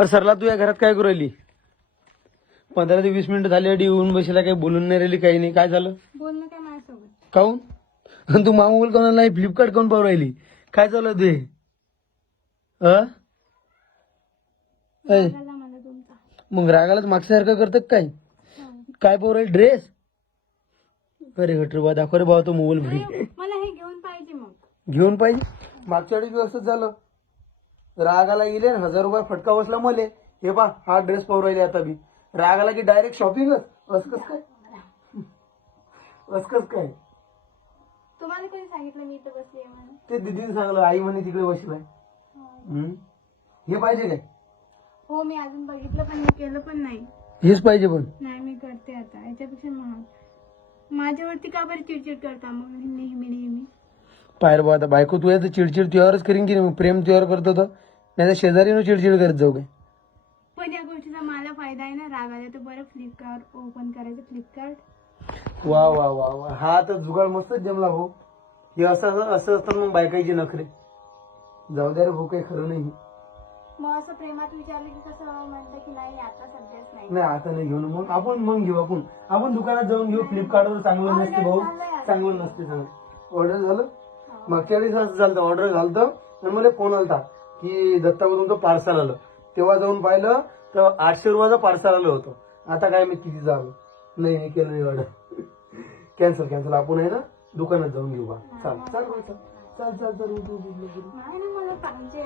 अरे सरला तू या घरात काय करू राहिली? 15 ते 20 मिनिटं झाली अडी येऊन बसला, काही बोलून नाही राहिली, काही नाही. काय झालं? बोलणं काय माझ्यासोबत? काऊन? आणि तू मागून कोणाला नाही फ्लिपकार्ट काऊन पाहू राहिली? काय चालू ते? रागाला मला तुमचा. मग रागालाच मागच्यासारखं करतात काय? काय पाहू राहिली? ड्रेस? अरे हट रे बा, दाखव रे बाबा तो मोबाईल फ्री. मला हे घेऊन पाहिजे. मग घेऊन पाहिजे? मागच्या वेळी बी असंच झालं. रागाला गेले 1000 रुपये फटका बसला मले. हे पा हा ड्रेस पाहू राहिले आता बी. रागाला की डायरेक्ट शॉपिंगच. असकस काय? असकस काय? तुम्हाला कोणी सांगितलं मी इथं बसली आहे म्हणून? ते दीदीने सांगलं, आई म्हणे तिकडे बसलाय. हे पाहिजे काय? हो, मी अजून बघितलं पण मी केलं पण नाही. हेच पाहिजे पण. नाही, मी करते आता. याच्यापेक्षा महाग. माझ्यावरती का बरं चिडचिड करता मग नेहमी? पायर बा, आता बायको तू तर चिडचिड तुझ्यावरच करीन की नाही? प्रेम तुझ्यावर करतो तर नाही, शेजारीनं चिडचिड करत जाऊ काय? पण या गोष्टीचा मला फायदा आहे ना. राग आला तर बरं फ्लिपकार्ट ओपन करायचं. फ्लिपकार्ट. वा वा वा वा, हा तर जुगाड मस्तच जमला भाऊ. हे असं असतात मग बायकाईची नखरे. जाऊ द्या रे भाऊ, काही खरं नाही. मग असं प्रेमात विचारलं की कसं म्हणतं की नाही आता सध्याच नाही. नाही आता नाही घेऊ ना. मग घेऊ आपण दुकानात जाऊन घेऊ. फ्लिपकार्टवर चांगलं नसते भाऊ, चांगलं नसते. ऑर्डर झालं? मागच्या वेळेस असं झालं, ऑर्डर झालं आणि मला फोन आलता की दत्तावरून तो पार्सल आलं. तेव्हा जाऊन पाहिलं तर 800 रुपयाचं पार्सल आलं होतं. आता काय मी किती झालं? नाही केलं नाही ऑर्डर. कॅन्सल. आपण आहे ना दुकानात जाऊन घेऊ बा. चाल. नाही ना, मला पाहिजे.